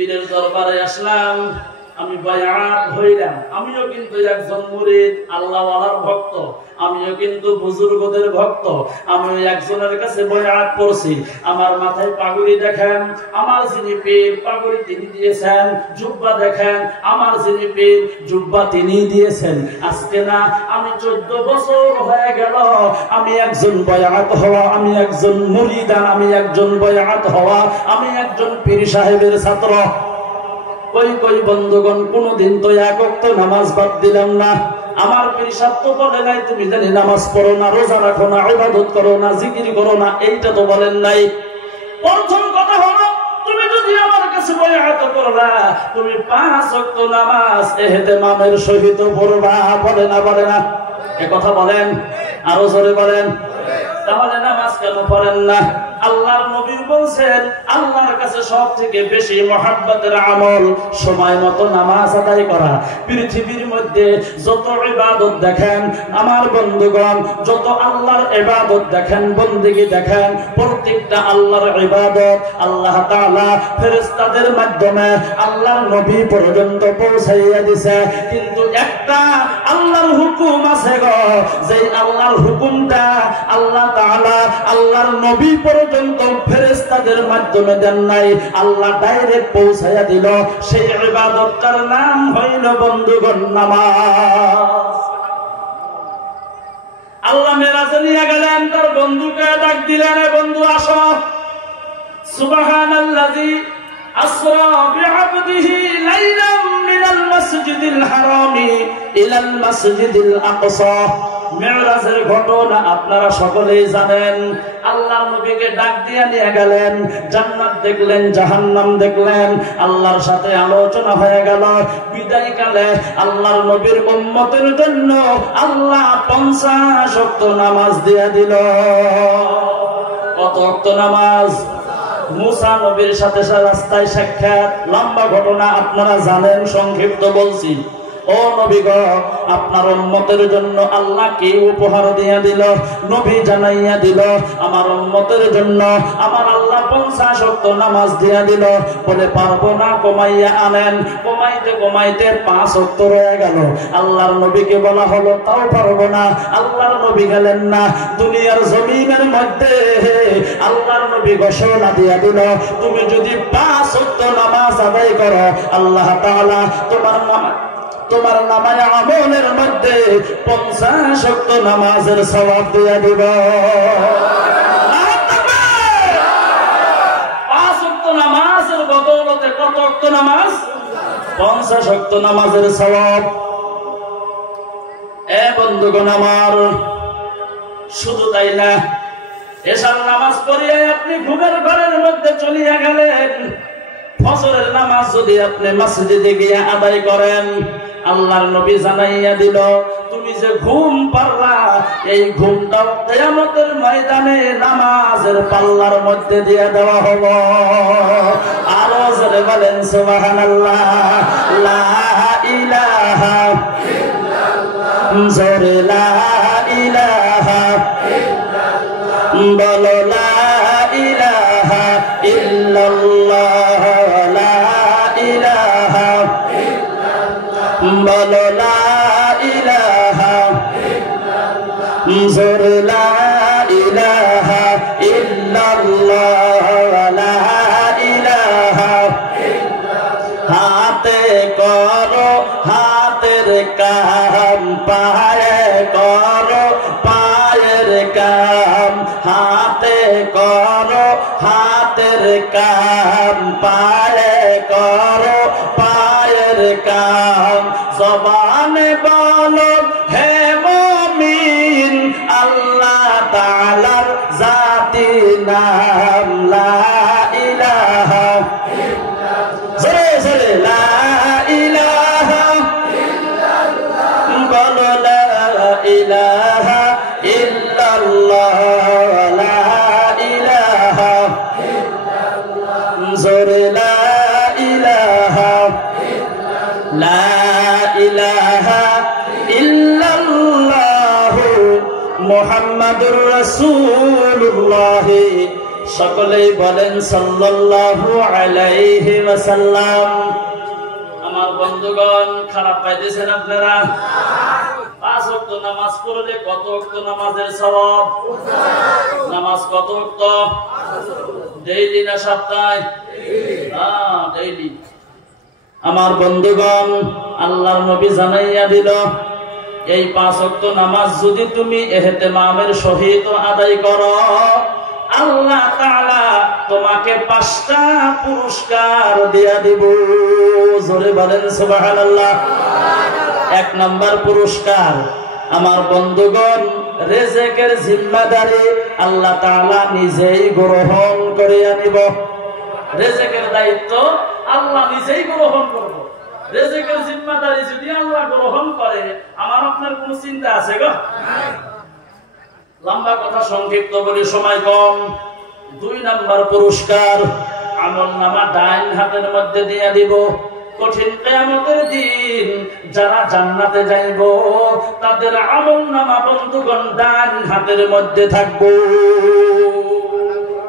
পীরের দরবারে আসলাম, আমি বায়াত হইলাম। আমিও কিন্তু একজন মুরিদ, আল্লাহওয়ালার ভক্ত, আমিও কিন্তু বুজুর্গদের ভক্ত। আমিও একজনের কাছে বায়াত করছি। আমার মাথায় পাগড়ি দেখেন, আমার যিনি পীর পাগড়ি তিনি দিয়েছেন। জুব্বা দেখেন, আমার যিনি পীর জুব্বা তিনি দিয়েছেন। আজকে না, আমি 14 বছর হয়ে গেল আমি একজন বায়াত হওয়া, আমি একজন মুরিদান, আমি একজন বায়াত হওয়া, আমি একজন পীর সাহেবের ছাত্র। কই কই বন্ধুগণ, কোনদিন তো এক ওয়াক্ত নামাজ বাদ দিলাম না। আমার পীর সাহেব তো বলে নাই তুমি জানি নামাজ পড়ো না, রোজা রাখো না, ইবাদত করো না, জিকির করো না, এইটা তো বলেন নাই। প্রথম কথা হলো, তুমি যদি আমার কাছে বায়াত করবা, তুমি 5 ওয়াক্ত নামাজ ইহতিমামের সহিত পড়বা। বলে না, বলে না? এ কথা বলেন, আরো জোরে বলেন। তাহলে নামাজ কেন পড়েন না? আল্লাহর নবী বলছেন, আল্লাহর কাছে সবথেকে বেশি মহব্বতের আমল সময় মতো নামাজ আদায় করা। পৃথিবীর মধ্যে যত ইবাদত দেখেন আমার বন্ধুগণ, যত আল্লাহর ইবাদত দেখেন, বন্দেগী দেখেন, প্রত্যেকটা আল্লাহর ইবাদত আল্লাহ তাআলা ফেরেশতাদের মাধ্যমে আল্লাহর নবী পর্যন্ত পৌঁছাইয়া দিয়েছে। কিন্তু একটা আল্লাহর হুকুম আছে গো, যে আল্লাহর হুকুমটা আল্লাহ তাআলা আল্লাহর নবী পর্যন্ত ফেরেশতাদের মাধ্যমে দেন নাই, আল্লাহ ডাইরেক্ট পৌঁছায়া দিল। সেই ইবাদতটার নাম হইল বন্ধুগণ নামাজ। আল্লাহ মেরাজে নিয়ে গেলেন, তার বন্ধুকে ডাক দিলেন, বন্ধু আসো। সুবহানাল্লাযী আসরা বিআবদিহি লাইলাম মিনাল মাসজিদিল হারামি ইলাল মাসজিদিল আকসা। মেরাজের ঘটনা আপনারা সকলেই জানেন। আল্লাহর নবীকে ডাক দিয়ে নিয়ে গেলেন, জান্নাত দেখলেন, জাহান্নাম দেখলেন, আল্লাহর সাথে আলোচনা হয়ে গেল। বিদায় কালে আল্লাহর নবীর উম্মতের জন্য আল্লাহ 50 ওয়াক্ত নামাজ দিয়ে দিল। কত ওয়াক্ত নামাজ? মুসা নবীর সাথে রাস্তায় সাক্ষাৎ, লম্বা ঘটনা আপনারা জানেন, সংক্ষিপ্ত বলছি। ও নবী গো, আপনার উম্মতের জন্য আল্লাহ কি উপহার দিয়ে দিল? নবী জানাইয়া দিল, আমার উম্মতের জন্য আমার আল্লাহ 50 ওয়াক্ত নামাজ দিয়ে দিল। বলে পারবো না, কমাইয়া আনেন। কমাইতে কমাইতে 5 ওয়াক্ত রয়ে গেল। আল্লাহর নবীকে বলা হলো, তাও পারবো না। আল্লাহর নবী গেলেন না। দুনিয়ার জমিনের মধ্যে আল্লাহর নবী ঘোষণা দিয়ে দিল, তুমি যদি 5 ওয়াক্ত নামাজ আদায় করো, আল্লাহ তাআলা তোমার নামায় আমলের মধ্যে 50 ওয়াক্ত নামাজের সওয়াব দিয়ে দিব। 5 ওয়াক্ত নামাজের বদৌলতে কত ওয়াক্ত নামাজ? 50 ওয়াক্ত নামাজের সওয়াব। এ বন্ধুগণ আমার, শুধু তাই না, এশার নামাজ পড়িয়ে আপনি ঘুমের ঘরের মধ্যে চলিয়া গেলেন। ফজরের নামাজ যদি আপনি মসজিদে গিয়ে আদায় করেন, আল্লাহর নবী জানাইয়া দিল, তুমি যে ঘুম পারলা, এই ঘুমটাও কিয়ামতের ময়দানে নামাজের পাল্লার মধ্যে দিয়ে দেওয়া হবে। আরো জোরে বলেন সুবহানাল্লাহ। লা ইলাহা ইল্লাল্লাহ, জোরে লা ইলাহা ইল্লাল্লাহ, বলো লা ইলাহা ইল্লাল্লাহ, লা ইলাহা বলো লা ইলাহা ইল্লাল্লাহ, জোরে লা ইলাহা ইল্লাল্লাহ, লা ইলাহা ইল্লাল্লাহ। হাতে করো হাতের কাম, পায়ে করো পায়ের কাম। হাতে করো হাতের কাম, পায়ে করো পায়ের কাম। জবানে বলো হে মুমিন, আল্লাহ তাআলার জাতি নাম লা ইলাহা ইল্লাল্লাহ, জোরে জোরে লা ইলাহা ইল্লাল্লাহ, বলো লা ইলাহা ইল্লাল্লাহ, লা ইলাহা ইল্লাল্লাহ, জোরে লা ইলাহা লা ইলাহা ইল্লাল্লাহ মুহাম্মাদুর রাসূলুল্লাহ সকলেই বলেন সাল্লাল্লাহু আলাইহি ওয়াসাল্লাম। আমার বন্ধুগণ, খারাপ পাইতেছেন আপনারা? 5 ওয়াক্ত নামাজ পড়লে কত ওয়াক্ত নামাজের সওয়াব? নামাজ কত ওয়াক্ত? ডেইলি না সপ্তাহে? ডেইলি। আমার বন্ধুগণ, আল্লাহর নবী জানাইয়া দিল, এই 5 ওয়াক্ত নামাজ যদি তুমি ইহতিমামের সহিত আদায় করো, আল্লাহ তাআলা তোমাকে 5টা পুরস্কার দিয়া দিব। জোরে বলেন সুবহানাল্লাহ। 1 নাম্বার পুরস্কার, আমার বন্ধুগণ, রিজিকের জিম্মাদারি আল্লাহ তাআলা নিজেই গ্রহণ করিয়া নিব। রিজিকের দায়িত্ব আল্লাহ নিজেই গ্রহণ করব। রিজিকের জিম্মাদারি যদি আল্লাহ গ্রহণ করে, আমার আপনার কোনো চিন্তা আছে গো? লম্বা কথা সংক্ষিপ্ত বলি, সময় কম। 2 নাম্বার পুরস্কার, আমলনামা ডাইন হাতের মধ্যে দিয়ে দিব। কঠিন কিয়ামতের দিন যারা জান্নাতে যাইব, তাদের আমলনামা বন্ধুগণ ডাইন হাতের মধ্যে থাকবে।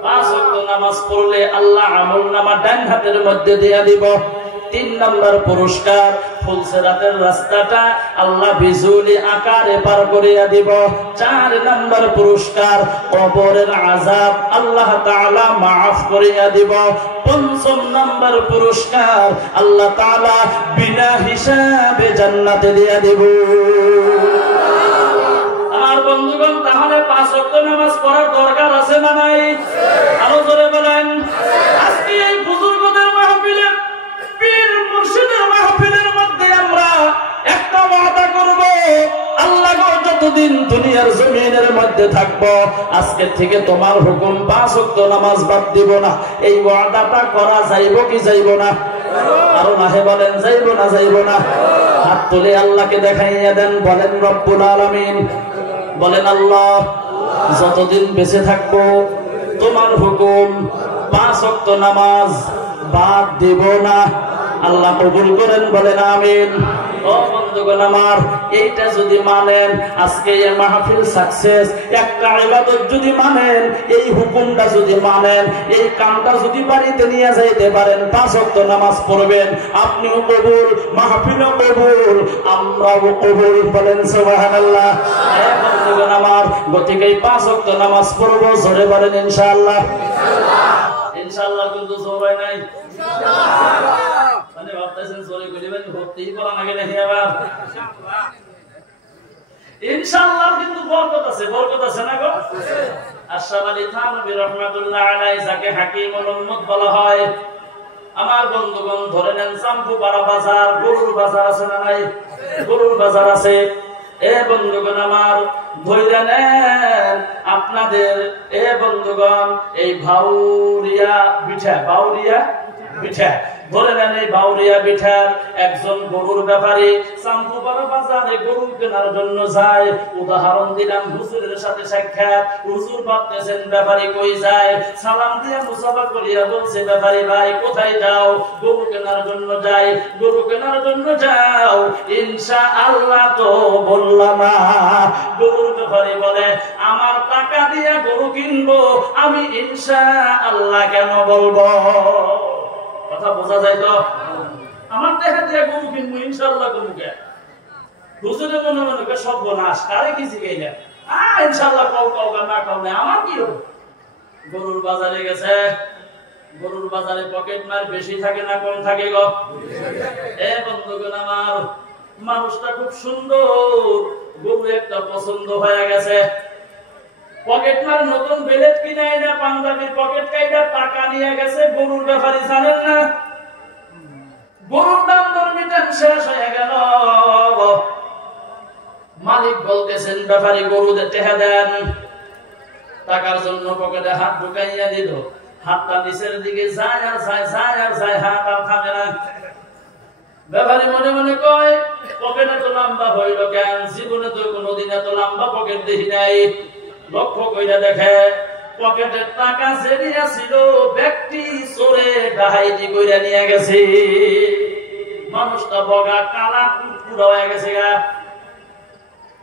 5 ওয়াক্ত নামাজ পড়লে আল্লাহ আমলনামা ডাইন হাতের মধ্যে দিয়ে দিব। 3 নাম্বার পুরস্কার, ফুলসিরাতের রাস্তাটা আল্লাহ বিজুলি আকারে পার করিয়া দিব। 4 নাম্বার পুরস্কার, কবরের আযাব আল্লাহ তাআলা মাফ করিয়া দিব। 5 নাম্বার পুরস্কার, আল্লাহ তাআলা বিনা হিসাবে জান্নাতে দিয়া দিব। আমার বন্ধুগণ, তাহলে 5 ওয়াক্ত নামাজ পড়ার দরকার আছে না নাই? আরো জোরে বলেন। আজকে এই বুজুর্গদের মাহফিলে, পীর মুর্শিদের মাহফিলের মধ্যে আমরা একটা ওয়াদা করব, আল্লাহ গো যতদিন দুনিয়ার জমিনের মধ্যে থাকবো, আজকে থেকে তোমার হুকুম 5 ওয়াক্ত নামাজ বাদ দিব না। এই ওয়াদাটা করা যাইব কি যাইব না? আরো নাহে বলেন, যাইব না যাইব না? হাত তুলে আল্লাহকে দেখাইয়া দেন, বলেন রব্বুল আলামিন, বলেন আল্লাহ, যতদিন বেঁচে থাকবো তোমার হুকুম 5 ওয়াক্ত নামাজ বাদ দিব না। আল্লাহ কবুল করেন, বলেন আমিন। ও বন্ধুগণ আমার, এইটা যদি মানেন, আজকে এই মাহফিল সাকসেস। একটা ইবাদত যদি মানেন, এই হুকুমটা যদি মানেন, এই কামটা যদি বাড়িতে নিয়ে যাইতে পারেন, 5 ওয়াক্ত নামাজ পড়বেন, আপনিও কবুল, মাহফিলও কবুল, আমরাও কবুল, বলেন সুবহানাল্লাহ। হে বন্ধুগণ আমার, গতিকে 5 ওয়াক্ত নামাজ পড়বো, জোরে বলেন ইনশাআল্লাহ। ইনশাআল্লাহ কিন্তু জোরে নাই, ইনশাআল্লাহ। মানে ভাবতেছেন জোরে কইবেন, ভর্তি করা নাকি নাকি আবার? ইনশাআল্লাহ কিন্তু বরকত আছে, বরকত আছে না গো? আশরাফ আলী থানভী রাহমাতুল্লাহ আলাইহি, যাকে হাকিমুল উম্মত বলা হয়, আমার বন্ধুগণ ধরে নেন চাম্পুপাড়া বাজার, গরুর বাজার আছে না নাই? গরুর বাজার আছে। এ বন্ধুগণ আমার, ধরে নেন আপনাদের, এ বন্ধুগণ, এই ভাউরিয়া পিঠা, বাউরিয়া পিঠা, ধরে নেন এই বাউরিয়া পিঠার একজন গরুর ব্যাপারী চাম্পুপাড়া বাজারে গরু কেনার জন্য যায়। উদাহরণ দিলাম, হুজুরের সাথে সাক্ষাৎ। হুজুর ভাবতেছেন ব্যাপারী কই যায়, সালাম দিয়ে মুসাফা করিয়া বলছে, ব্যাপারী ভাই কোথায় যাও? গরু কেনার জন্য যাই। গরু কেনার জন্য যাও? ইনশাআল্লাহ তো বললাম না। গরুর ব্যাপারী বলে, আমার টাকা দিয়ে গরু কিনবো, আমি ইনশাআল্লাহ কেন বলবো? কথা বোঝা যায় তো? আমার টাকা দিয়ে গরু কিনবো, ইনশাআল্লাহ গরু কে? হুজুরে মনে মনে করে সর্বনাশ, কারে কি শিখাইলে? ইনশাআল্লাহ কাউ কাউ না কাউ না, আমার কি হবে? গরুর বাজারে গেছে। গরুর বাজারে পকেট মার বেশি থাকে না কম থাকে গো? এ বন্ধুগণ আমার, মানুষটা খুব সুন্দর, গরু একটা পছন্দ হয়ে গেছে। পকেট মার নতুন বেলেট কিনাই না, পাঞ্জাবির পকেট কাইটা টাকা নিয়ে গেছে। গরুর ব্যাপারী জানেন না, গরুর দাম দর মিটান শেষ হয়ে গেল। মালিক বলতেছেন, ব্যাপারী গরু টেহা দেন। টাকার জন্য পকেটে হাত ঢুকাইয়া দিল। হাতটা নিচের দিকে যায় আর যায়, যায় আর যায়, হাত আর থামে না। ব্যাপারী মনে মনে কয়, পকেট এত লম্বা হইল কেন? জীবনে তো কোনোদিন এত লম্বা পকেট দেখি নাই। লক্ষ্য কইরা দেখে, পকেটের টাকা জেরিয়া ছিল, ব্যক্তি চোরে ডাহাইতি কইরা নিয়ে গেছে। মানুষটা বগা কালা কুকুরা হয়ে গেছে গা।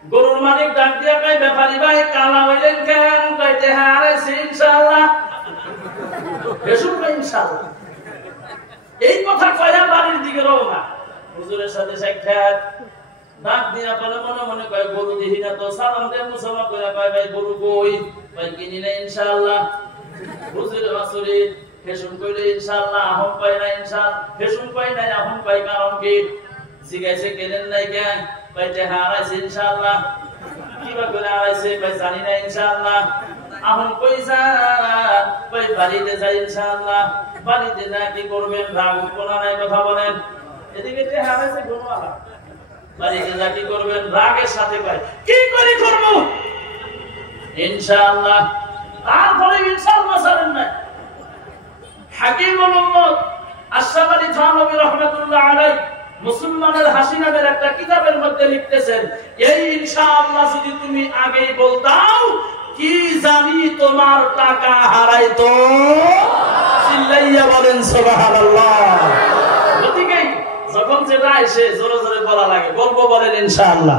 গরুর মালিক ডাক দিয়া কয়, ব্যাপারী ভাই কালা হইলেন কেন? কইতে হারাইছি ইনশাআল্লাহ। হেসুন ভাই ইনশাআল্লাহ। এই কথা কয়া বাড়ির দিকে রওনা। হুজুরের সাথে সাক্ষাৎ, ডাক দিয়া বলে মনে মনে কয় গরু দেখি না তো, সালাম দিয়ে মুসাফা করে কয় ভাই গরু কই? ভাই কিনি না ইনশাআল্লাহ। হুজুরের আসরে হেসুন কইলে ইনশাআল্লাহ, আহম পাই না ইনশাআল্লাহ, হেসুন পাই নাই আহম পাই কারণ কি? জিগাইছে কেনেন নাই কেন? ভাই টেহা হারাইছে ইনশাআল্লাহ। কিবা করে হারাইছে? ভাই জানি না ইনশাআল্লাহ। আহম কই যান? ভাই বাড়িতে যাই ইনশাআল্লাহ। বাড়িতে যা কি করবেন? রাগ কোনা নাই কথা বলেন। এদিকে টেহা হারাইছে ঘুমালা, বাড়িতে যা কি করবেন? রাগের সাথে ভাই কি করি করব ইনশাআল্লাহ। তারপরে ইনশাআল্লাহ ছাড়েন না। হাকিমুল উম্মত আশরাফ আলী থানভী রাহমাতুল্লাহ আলাইহি মুসলমানের হাসি নামের একটা কিতাবের মধ্যে লিখতেছেন, এই ইনশাআল্লাহ যদি তুমি আগেই বলতাও, কি জানি তোমার টাকা হারাইতো। চিল্লাইয়া বলেন সুবহানাল্লাহ। গতিকে যখন যেটা আসে জোরে জোরে বলা লাগে, বলবো বলেন ইনশাআল্লাহ,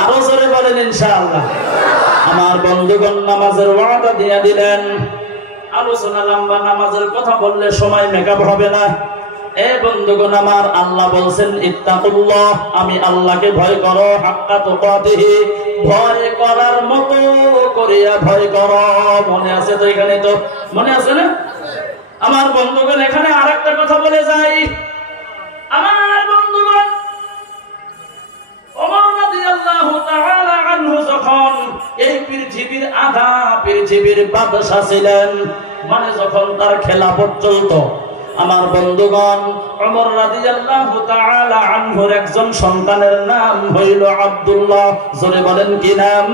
আরো জোরে বলেন ইনশাআল্লাহ। আমার বন্ধুগণ নামাজের ওয়াদা দিয়ে দিলেন। আলোচনা লম্বা, নামাজের কথা বললে সময় মেকআপ হবে না। এ বন্ধুগণ আমার, আল্লাহ বলছেন ইত্তাকুল্লাহ, আমি আল্লাহকে ভয় করো, হাক্কা তুকাতিহি, ভয় করার মতো করিয়া ভয় করো। মনে আছে তো? এখানে তো মনে আছে না? আমার বন্ধুগণ এখানে আরেকটা কথা বলে যাই। আমার বন্ধুগণ, ওমর রাদিয়াল্লাহু তাআলা আনহু যখন এই পৃথিবীর আধা পৃথিবীর বাদশা ছিলেন, মানে যখন তার খেলাফত চলতো, আমার বন্ধুগণ ওমর রাদিয়াল্লাহু তাআলা আনহুর একজন সন্তানের নাম হইল আব্দুল্লাহ। জোরে বলেন কি নাম?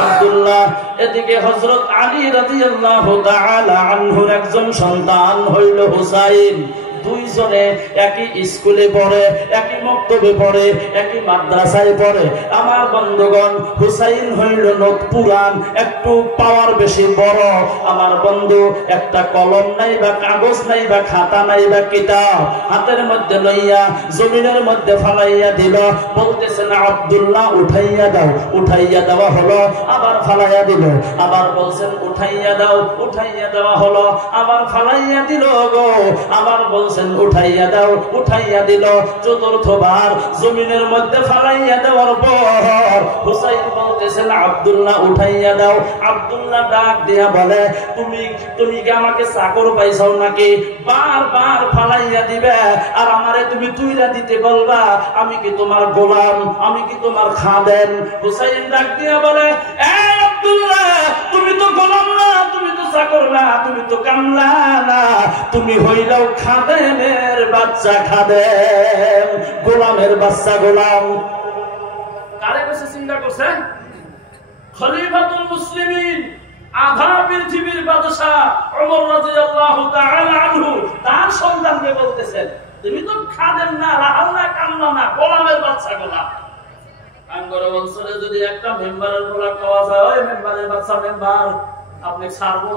আব্দুল্লাহ। এদিকে হযরত আলী রাদিয়াল্লাহু তাআলা আনহুর একজন সন্তান হইল হুসাইন। দুইজনে একই স্কুলে পড়ে, একই মক্তবে পড়ে, একই মাদ্রাসায় পড়ে। আমার বন্ধুগণ হুসাইন হইল পুরান, একটু পাওয়ার বেশি বড়। আমার বন্ধু একটা কলম নাই বা কাগজ নাই বা খাতা নাই বা কিতাব, হাতের মধ্যে লইয়া জমিনের মধ্যে ফালাইয়া দিল। বলতেছেন আব্দুল্লাহ উঠাইয়া দাও। উঠাইয়া দেওয়া হলো, আবার ফালাইয়া দিল। আবার বলছেন উঠাইয়া দাও। উঠাইয়া দেওয়া হলো, আবার ফালাইয়া দিল গো। আবার উঠাইয়া দাও। উঠাইয়া দিল। চতুর্থবার জমিনের মধ্যে ফালাইয়া দেওয়ার পর হুসাইন বলতেছেন আব্দুল্লাহ উঠাইয়া দাও। আব্দুল্লাহ ডাক দিয়া বলে, তুমি কি আমাকে চাকর পাইছাও নাকি? বারবার ফালাইয়া দিবে আর আমারে তুমি তুইলা দিতে বলবা? আমি কি তোমার গোলাম? আমি কি তোমার খাদেম? হুসাইন ডাক দিয়া বলে, এই আব্দুল্লাহ, তুমি তো গোলাম না, তুমি তো চাকর না, তুমি তো কামলা না, তুমি হইলাও খাদেমের বাচ্চা। খাদেম, গোলামের বাচ্চা গোলাম। কারে কাছে চিন্তা করছেন? খলিফাতুল মুসলিমিন, আধা পৃথিবীর বাদশা ওমর রাদিয়াল্লাহু তাআলা আনহু তার সন্তানকে বলতেছেন, তুমি তো খাদেম না, রাহাল না, কামলা না, গোলামের বাচ্চা গোলাম। আঙ্গর অঞ্চলে যদি একটা মেম্বারের গোলাম পাওয়া যায়, ওই মেম্বারের বাচ্চা মেম্বার, আপনি ছাড়বো?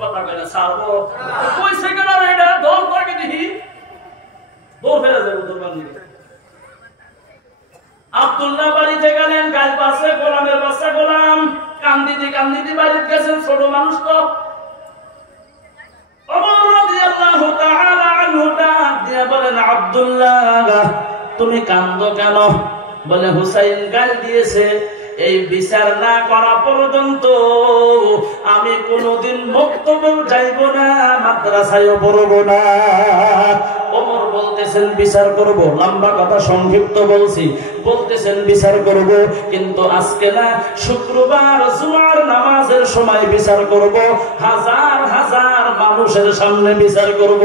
কথা কইনা ছাড়বো? কই সেকেন্ডার এটা দল থাকে দেখি দৌড় ফেলে যাবে দরবার নিয়ে। আব্দুল্লাহ বাড়িতে গেলেন, গাল পাশে গোলামের বাচ্চা গোলাম, কান্দিতে বাড়িতে গেছেন, ছোট মানুষ তো। ওমর রাদিয়াল্লাহু তাআলা আনহু ডাক দিয়া বলেন, আব্দুল্লাহ তুমি কান্দো কেন? বলে হুসাইন গাল দিয়েছে, এই বিচার না করা পর্যন্ত আমি কোনদিন মক্তবে যাইব না, মাদ্রাসায়ও পড়ব না। ওমর বলতেছেন বিচার করব, লম্বা কথা সংক্ষিপ্ত বলছি, বলতেছেন বিচার করব, কিন্তু আজকে না, শুক্রবার জুমার নামাজের সময় বিচার করব, হাজার হাজার মানুষের সামনে বিচার করব।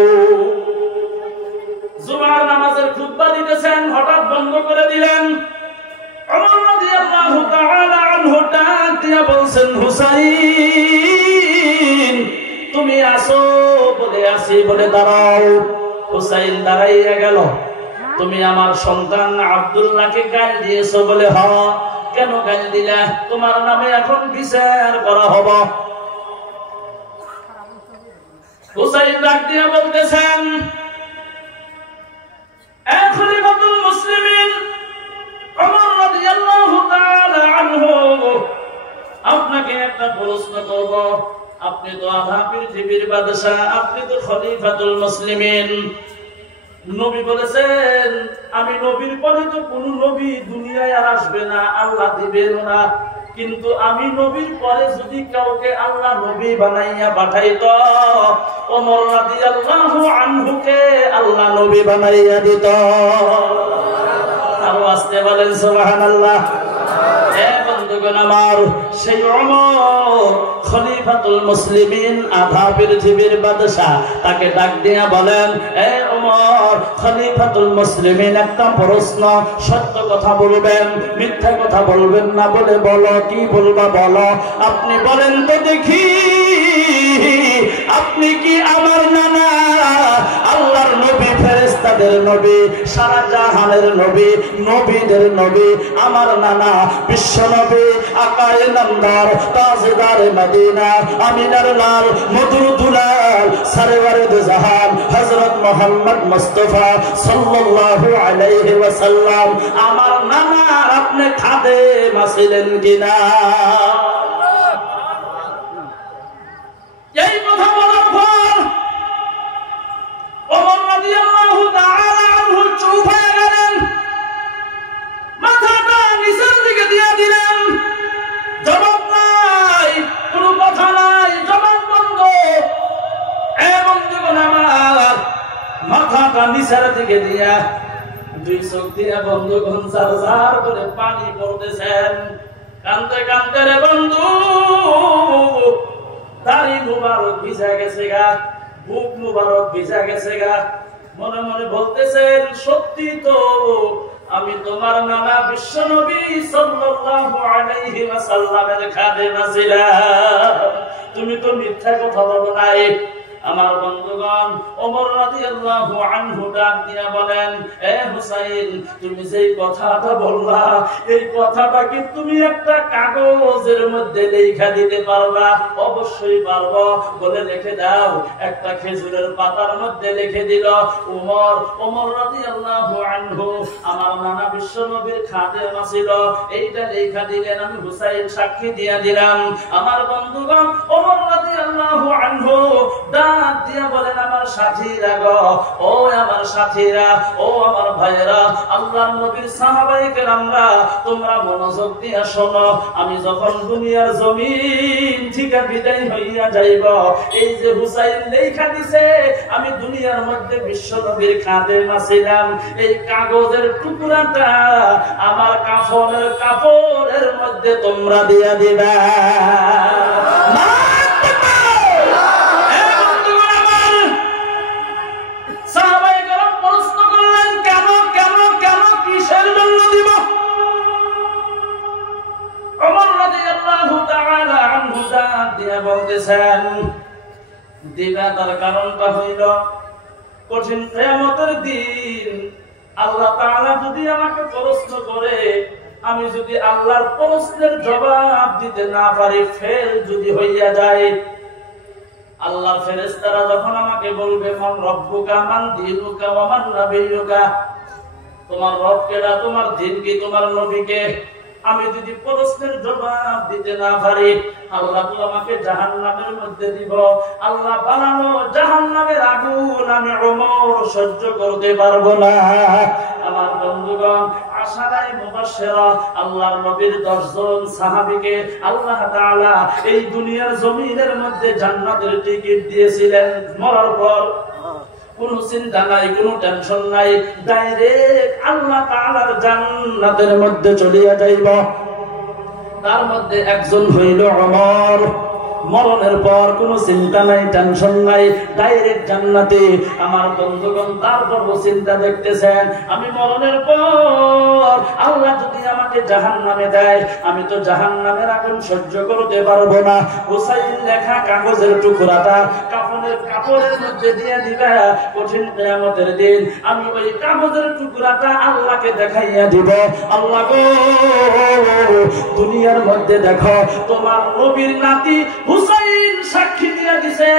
জুমার নামাজের খুতবা দিতেছেন, হঠাৎ বন্ধ করে দিলেন। ওমর রাদিয়াল্লাহু তাআলা আনহু ডাক দিয়া বলছেন, হুসাইন তুমি আসো? বলে আসি। বলে দাঁড়াও। হুসাইন দাঁড়াইয়া গেল। তুমি আমার সন্তান আব্দুল্লাহকে গাল দিয়েছো? বলে হ। কেন গাল দিলা? তোমার নামে এখন বিচার করা হবে। হুসাইন ডাক দিয়া বলতেছেন, এ খলিফাতুল মুসলিমিন ওমর রাদিয়াল্লাহু তাআলা আনহু, আপনাকে একটা প্রশ্ন করব, আপনি তো আধা পৃথিবীর বাদশা, আপনি তো খলিফাতুল মুসলিমিন। নবী বলেছেন আমি নবীর পরে তো কোন নবী দুনিয়ায় আর আসবে না, আল্লাহ দিবেন না, কিন্তু আমি নবীর পরে যদি কাউকে আল্লাহ নবী বানাইয়া পাঠাইতো, ওমর রাদিয়াল্লাহু আনহুকে আল্লাহ নবী বানাইয়া দিত। আরো আসতে বলেন সুবহানাল্লাহ। বন্ধুগণ আমার, সেই ওমর খলিফাতুল মুসলিমিন, আধা পৃথিবীর বাদশা, তাকে ডাক দিয়া বলেন, এ ওমর খলিফাতুল মুসলিমিন, একটা প্রশ্ন, সত্য কথা বলবেন, মিথ্যা কথা বলবেন না, বলে বলো, কি বলবা বলো। আপনি বলেন তো দেখি, আপনি কি আমার নানা আল্লাহর নবী, ফেরেশতাদের নবী, সারা জাহানের নবী, নবীদের নবী, আমার নানা বিশ্ব নবী, আকায়ে নামদার, তাজদার মদিনা, আমিনার লাল, মধুর দুলাল, সরওয়ারে দু জাহান হযরত মুহাম্মদ মুস্তাফা সাল্লাল্লাহু আলাইহি ওয়াসাল্লাম, আমার নানা আপনি খাদেম ছিলেন কিনা? এই কথা বলার পর ওমর রাদিয়াল্লাহু তাআলা আনহু চুপ হয়ে গেলেন, মাথাটা নিচের দিকে দিয়ে দিলেন, জবাব নাই, কোনো কথা নাই, জবাব বন্ধ। এবং যখন আমার মাথাটা নিচের দিকে দিয়া দুই চোখ দিয়ে বন্ধুগণ ঝারঝার করে পানি পড়তেছেন, কাঁদতে কাঁদতে রে বন্ধু দাড়ি মুবারক ভিজা গেছে গা, বুক মুবারক ভিজা গেছে গা, মনে মনে বলতেছেন সত্যি তো আমি তোমার নানা বিশ্ব নবী সাল্লাল্লাহু আলাইহি ওয়াসাল্লামের খাদেম ছিলাম, তুমি তো মিথ্যা কথা বলো নাই। আমার বন্ধুগণ, ওমর রাদিয়াল্লাহু আনহু ডাক দিয়া বলেন, এ হুসাইন, তুমি যেই কথাটা বললা, এই কথাটা কি তুমি একটা কাগজের মধ্যে লেখা দিতে পারবা? অবশ্যই পারবো, বলে লিখে দাও। একটা খেজুরের পাতার মধ্যে লিখে দিল, ওমর রাদিয়াল্লাহু আনহু আমার নানা বিশ্ব নবীর খাদেম ছিল, এইটা লেখা দিলেন, আমি হুসাইন সাক্ষী দিয়া দিলাম। আমার বন্ধুগণ, ওমর রাদিয়াল্লাহু আনহু ডাক দিয়া বলেন, আমার সাথীরা গো, ও আমার সাথীরা, ও আমার ভাইয়েরা, আল্লাহর নবীর সাহাবায়ে কেরামরা, তোমরা মনোযোগ দিয়া শোনো, আমি যখন দুনিয়ার জমিন থেকে বিদায় হইয়া যাইব, এই যে হুসাইন লেখা দিছে আমি দুনিয়ার মধ্যে বিশ্ব নবীর খাদেম ছিলাম, এই কাগজের টুকরাটা আমার কাফনের কাপড়ের মধ্যে তোমরা দিয়া দিবা। বলতেছেন দিবা, তার কারণটা হইল কঠিন কিয়ামতের দিন আল্লাহ তাআলা যদি আমাকে প্রশ্ন করে, আমি যদি আল্লাহর প্রশ্নের জবাব দিতে না পারি, ফেল যদি হইয়া যায়, আল্লাহর ফেরেশতারা যখন আমাকে বলবে মান রব্বুকা মান দীনুকা ওয়া মান নাবিয়ুকা, তোমার রব কেডা, তোমার দ্বীন কি, তোমার নবী কে, আমি যদি প্রশ্নের জবাব দিতে না পারি, আল্লাহ তো আমাকে জাহান্নামের মধ্যে দিব। আল্লাহ বানানো জাহান্নামের আগুন আমি ওমর সহ্য করতে পারবো না। আমার বন্ধুগণ, আশারায়ে মুবাশশিরা আল্লাহর নবীর 10 জন সাহাবীকে আল্লাহ তাআলা এই দুনিয়ার জমিনের মধ্যে জান্নাতের টিকিট দিয়েছিলেন। মরার পর কোনো চিন্তা নাই, কোনো টেনশন নাই, ডাইরেক্ট আল্লাহ তাআলার জান্নাতের মধ্যে চলিয়া যাইব। তার মধ্যে একজন হইল ওমর। মরণের পর কোনো চিন্তা নাই, টেনশন নাই, ডাইরেক্ট জান্নাতে। আমার বন্ধুগণ, তারপর চিন্তা দেখতেছেন, আমি মরণের পর আল্লাহ যদি আমাকে জাহান্নামে দেয়, আমি তো জাহান্নামের আগুন সহ্য করতে পারবো না। হুসাইন লেখা কাগজের টুকরাটা কাফনের কাপড়ের মধ্যে দিয়ে দিবে, কঠিন কিয়ামতের দিন আমি ওই কাগজের টুকরাটা আল্লাহকে দেখাইয়া দিব। আল্লাহ গো, দুনিয়ার মধ্যে দেখো তোমার নবীর নাতি হুসাইন সাক্ষী দিয়ে দিছে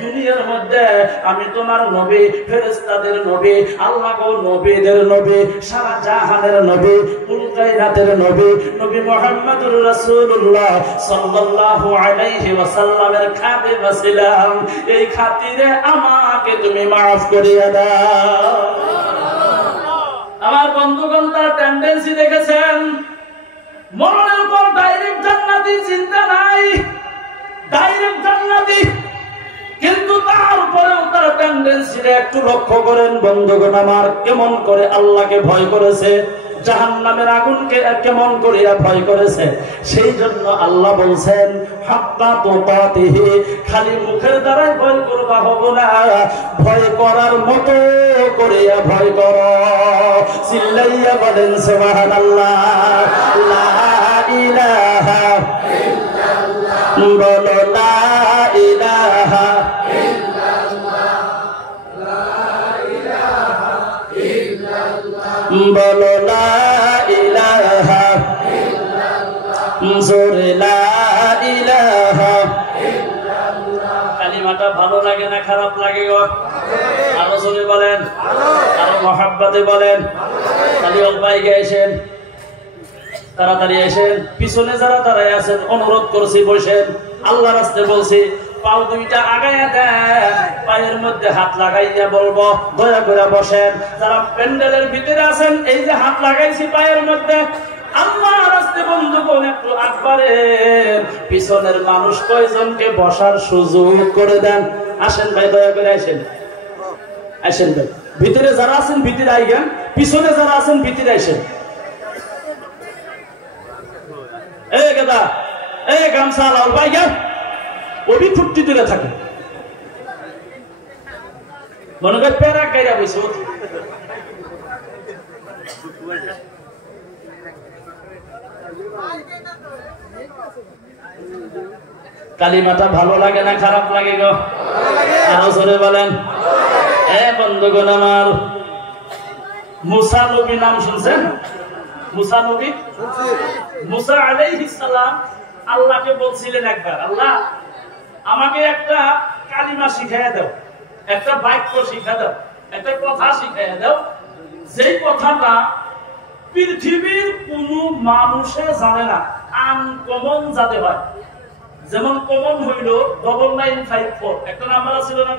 দুনিয়ার মধ্যে আমি তোমার নবী, ফেরেশতাদের নবী, আল্লাহর নবীদের নবী, সারা জাহানের নবী, কুল কায়নাতের নবী, নবী মুহাম্মদুর রাসূলুল্লাহ সাল্লাল্লাহু আলাইহি ওয়াসাল্লামের খাতির ছিলাম। এই খাতিরে আমাকে তুমি maaf করিয়া দাও। আমার বন্ধুগণ, তার টেন্ডেন্সি দেখেছেন, মরণের পর ডাইরেক্ট জান্নাতি চিন্তা নাই, ডাইরেক্ট জান্নাতি। কিন্তু তারপরেও তার টেন্ডেন্সিটা একটু লক্ষ্য করেন বন্ধুগণ আমার, কেমন করে আল্লাহকে ভয় করেছে, জাহান্নামের আগুনকে কেমন করিয়া ভয় করেছে। সেই জন্য আল্লাহ বলছেন হাক্কা তুকাতিহি, খালি মুখের দ্বারাই ভয় করবা হবে না, ভয় করার মতো করিয়া ভয় করো। চিল্লাইয়া বলেন সুবহানাল্লাহ। লা ইলাহা ইল্লাল্লাহ, বলো লা ইলাহা ইল্লাল্লাহ, লা ইলাহা ইল্লাল্লাহ, বলো লা ইলাহা ইল্লাল্লাহ, জোরে লা ইলাহা ইল্লাল্লাহ। কালিমাটা ভালো লাগে না খারাপ লাগে গো? আরো জোরে বলেন, আরো মহাব্বতে বলেন। খালি অল্পাই গেছেন, তাড়াতাড়ি এসেন, পিছনে যারা দাঁড়ায় আছেন অনুরোধ করছি বসেন। আল্লাহ রাস্তায় বলছি পাও দুইটা আগাইয়া দেন, পায়ের মধ্যে হাত লাগাইয়া বলবো দয়া করে বসেন। যারা প্যান্ডেলের ভিতরে আছেন, এই যে হাত লাগাইছি পায়ের মধ্যে, আল্লাহ রাস্তায় বন্ধুগণ একটু আকবারের পিছনের মানুষ কয়জনকে বসার সুযোগ করে দেন। আসেন ভাই, দয়া করে আসেন, আসেন ভাই। ভিতরে যারা আছেন ভিতরে আইগেন, পিছনে যারা আছেন ভিতরে আসেন। এই গেদা, এই গামছা লাল ভাই গেন, ওবি ফুটটি দূরে থাকে, মনে করে পেরা গাইরা বসে। কালিমাটা ভালো লাগে না খারাপ লাগে গো? আরো জোরে বলেন। বন্ধুগণ আমার, মুসা নবী নাম শুনছেন? মুসা নবী, মুসা আলাইহিস সালাম আল্লাহকে বলছিলেন একবার, আল্লাহ আমাকে একটা কালিমা শিখাইয়া দাও, একটা বাক্য শিখা দাও, একটা কথা শিখাইয়া দাও, যেই কথাটা পৃথিবীর কোন মানুষে জানে না, আনকমন যাতে হয়। যেমন কমন হইল 9954, একটা নাম্বার ছিল না,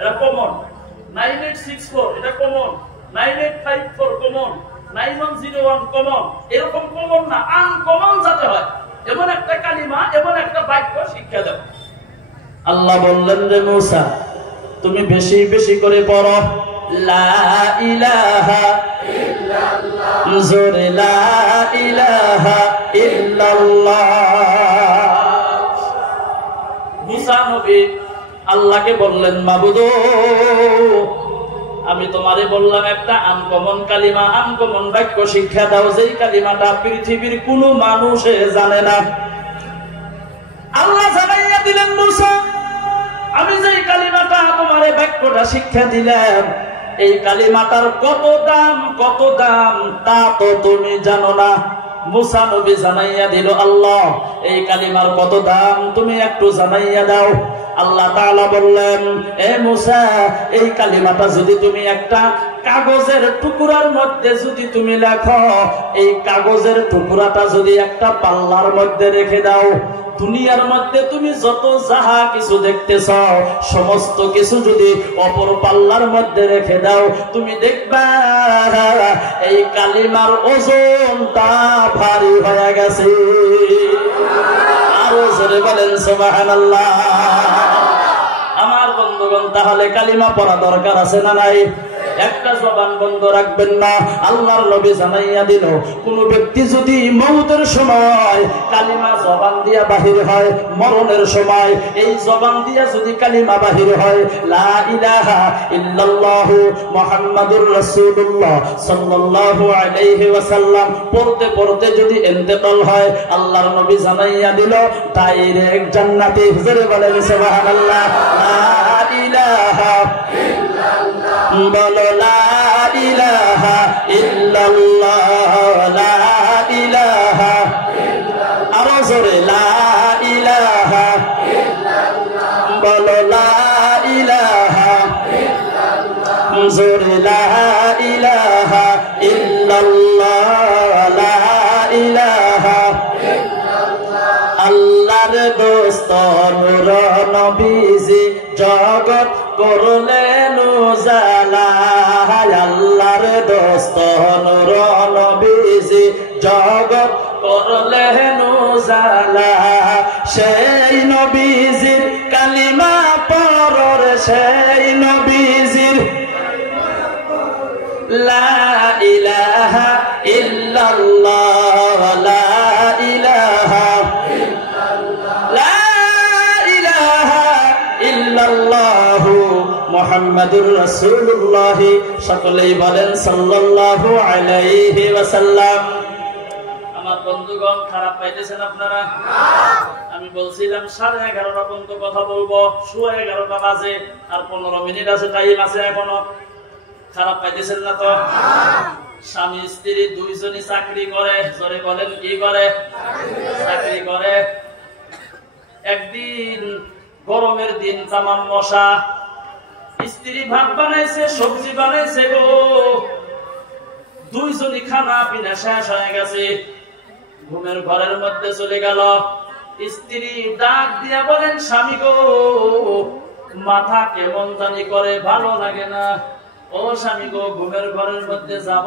এটা কমন। 9864 এটা কমন, 9854 কমন, 9101 কমন। এরকম কমন না, আনকমন যাতে হয় এমন একটা কালিমা, এমন একটা বাক্য শিক্ষা দাও। আল্লাহ বললেন রে মুসা, তুমি বেশি বেশি করে পড়ো লা ইলাহা ইল্লাল্লাহ, জোরে লা ইলাহা ইল্লাল্লাহ। মুসা নবী আল্লাহকে বললেন, মাবুদ আমি তোমারে বললাম একটা আনকমন কালিমা, আনকমন বাক্য শিক্ষা দাও, যেই কালিমাটা পৃথিবীর কোন মানুষে জানে না। আল্লাহ জানাইয়া দিলেন, মুসা আমি যেই কালিমাটা তোমারে বাক্যটা শিক্ষা দিলাম, এই কালিমাটার কত দাম, কত দাম তা তো তুমি জানো না। মুসা নবী জানাইয়া দিল, আল্লাহ এই কালিমার কত দাম তুমি একটু জানাইয়া দাও। আল্লাহ তাআলা বললেন, এ মুসা এই কালিমাটা যদি তুমি একটা কাগজের টুকরার মধ্যে যদি তুমি লেখো, এই কাগজের টুকরাটা যদি একটা পাল্লার মধ্যে রেখে দাও, দুনিয়ার মধ্যে তুমি যত যাহা কিছু দেখতেছ সমস্ত কিছু যদি অপর পাল্লার মধ্যে রেখে দাও, তুমি দেখবা এই কালিমার ওজনটা ভারী হয়ে গেছে। আরো জোরে বলেন সুবহানাল্লাহ। আমার বন্ধুগণ, তাহলে কালিমা পড়া দরকার আছে না নাই? একটা জবান বন্ধ রাখবেন না। আল্লাহর নবী জানাইয়া দিল, কোন ব্যক্তি যদি মওতের সময় কালিমা জবান দিয়া বাহির হয়, মরণের সময় এই জবান দিয়া যদি কালিমা বাহির হয় লা ইলাহা ইল্লাল্লাহ মুহাম্মাদুর রাসূলুল্লাহ সাল্লাল্লাহু আলাইহি ওয়াসাল্লাম পড়তে পড়তে যদি ইন্তেকাল হয়, আল্লাহর নবী জানাইয়া দিল ডাইরেক্ট জান্নাতে। হুজুরে বলেন সুবহানাল্লাহ। লা ইলাহা ইল্লাল্লাহ, বলো লা ইলাহা ইল্লাল্লাহ, লা ইলাহা ইল্লাল্লাহ, আরো জোরে লা ইলাহা ইল্লাল্লাহ, রে দোস্ত নূর নবীজি জগৎ করলেন উজালা সেই নবীজির কালিমা পড়র সেই নবীজির লা ইলাহা ইল্লাল্লাহ লা ইলাহা লা ইলাহা ইল্লাল্লাহু মুহাম্মাদুর রাসূলুল্লাহ সকলেই বলেন সাল্লাল্লাহু আলাইহি ওয়াসাল্লাম। আমার বন্ধুগণ খারাপ পাইতেছেন আপনারা? আমি বলছিলাম 11:30 পর্যন্ত কথা বলবো, 11:15 বাজে আর 15 মিনিট আছে, টাইম আছে এখনো। খারাপ পাইতেছেন না তো? স্বামী স্ত্রী দুইজনই চাকরি করে, জোরে বলেন কি করে? চাকরি করে। একদিন গরমের দিন, তামাম মশা, স্ত্রী ভাত বানাইছে, সবজি বানাইছে গো, দুইজনই খানা পিনা শেষ হয়ে গেছে, ঘুমের ঘরের মধ্যে চলে গেল। স্ত্রী ডাক দিয়া বলেন, স্বামী গো মাথা কেমন জানি করে, ভালো লাগে না। ও স্বামী গো, ঘুমের ঘরের মধ্যে যাব,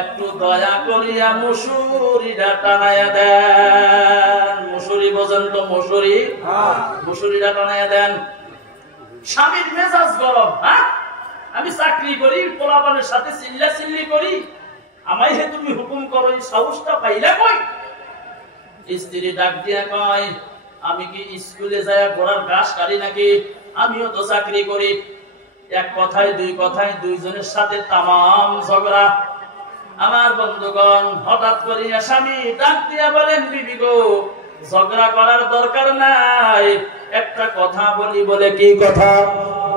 একটু দয়া করিয়া মুসুরিটা টানাইয়া দেন। মুসুরি বোঝেন তো? মুসুরি, মুসুরিটা টানাইয়া দেন। স্বামীর মেজাজ গরম, হ্যাঁ আমি চাকরি করি, পোলাপানের সাথে চিল্লা চিল্লি করি, আমায় হে তুমি হুকুম করো, এই সাহসটা পাইলা কই? স্ত্রী ডাক দিয়া কয়, আমি কি স্কুলে যায় ঘোড়ার ঘাস কাটি নাকি? আমিও তো চাকরি করি। এক কথায় দুই কথায় দুইজনের সাথে তামাম ঝগড়া। আমার বন্ধুগণ, হঠাৎ করিয়া স্বামী ডাক দিয়া বলেন, বিবি গো ঝগড়া করার দরকার নাই, একটা কথা বলি। বলে কি কথা?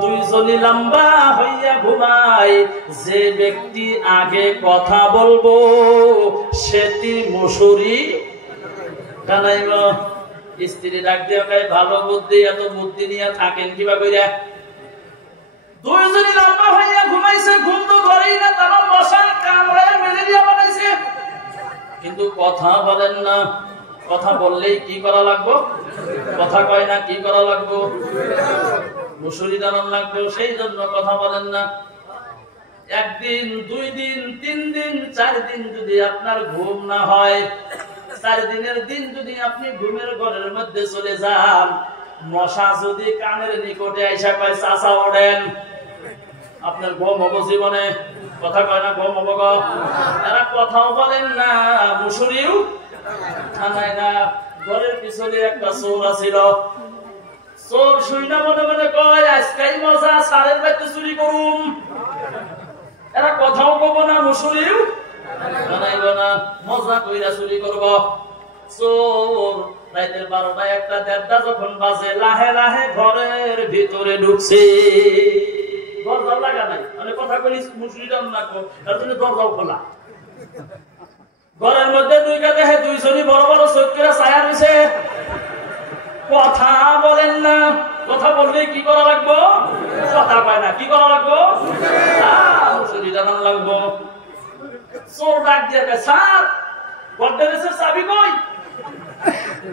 দুইজনই লম্বা হইয়া ঘুমায়, যে ব্যক্তি আগে কথা বলবো সেটি মুসুরি টানাইব। স্ত্রী ডাক দিয়া কয়, ভালো বুদ্ধি, এত বুদ্ধি নিয়ে থাকেন কিবা কইরা? দুইজনই লম্বা হইয়া ঘুমাইছে, ঘুম তো ধরেই না, তারা মশার কামড়ায় ম্যালেরিয়া বানাইছে, কিন্তু কথা বলেন না। কথা বললেই কি করা লাগবো? কথা কয় না, কি করা লাগবো? মুসুরি টানান লাগবে, সেই জন্য কথা বলেন না। একদিন, 2 দিন, 3 দিন, 4 দিন যদি আপনার ঘুম না হয়, 4 দিনের দিন যদি আপনি ঘুমের ঘরের মধ্যে চলে যান, মশা যদি কানের নিকটে আইসা কয় চাচা ওঠেন, আপনার ঘুম হবো জীবনে? কথা কয় না, ঘুম হবো গো? এরা কথাও বলেন না, মুসুরিও থানায় না। ঘরের পিছনে একটা চোর আছিল, চোর শুই না মনে মনে কয় আজকাই মজা, সারের বাড়িতে চুরি করুম। এরা কথাও কব না, মুসুরিও বানাইব না, মজা কইরা চুরি করব। চোর রাতের 12টা 1টা 1:30 যখন বাজে, লাহে লাহে ঘরের ভিতরে ঢুকছে। দরজা লাগা নাই, মানে কথা কই মুসুরি টান না কো, তার জন্য দরজাও খোলা। ঘরের মধ্যে দেখে দুইজনই বড় বড় চোখেরা ছায়া রয়েছে, কথা বলেন না। কথা বললে কি করা লাগবো? কথা পায় না, কি করা লাগবো? মুসুরি টানান লাগবো। চোর ডাক দিয়ে কয়, স্যার গডরেজের চাবি কই?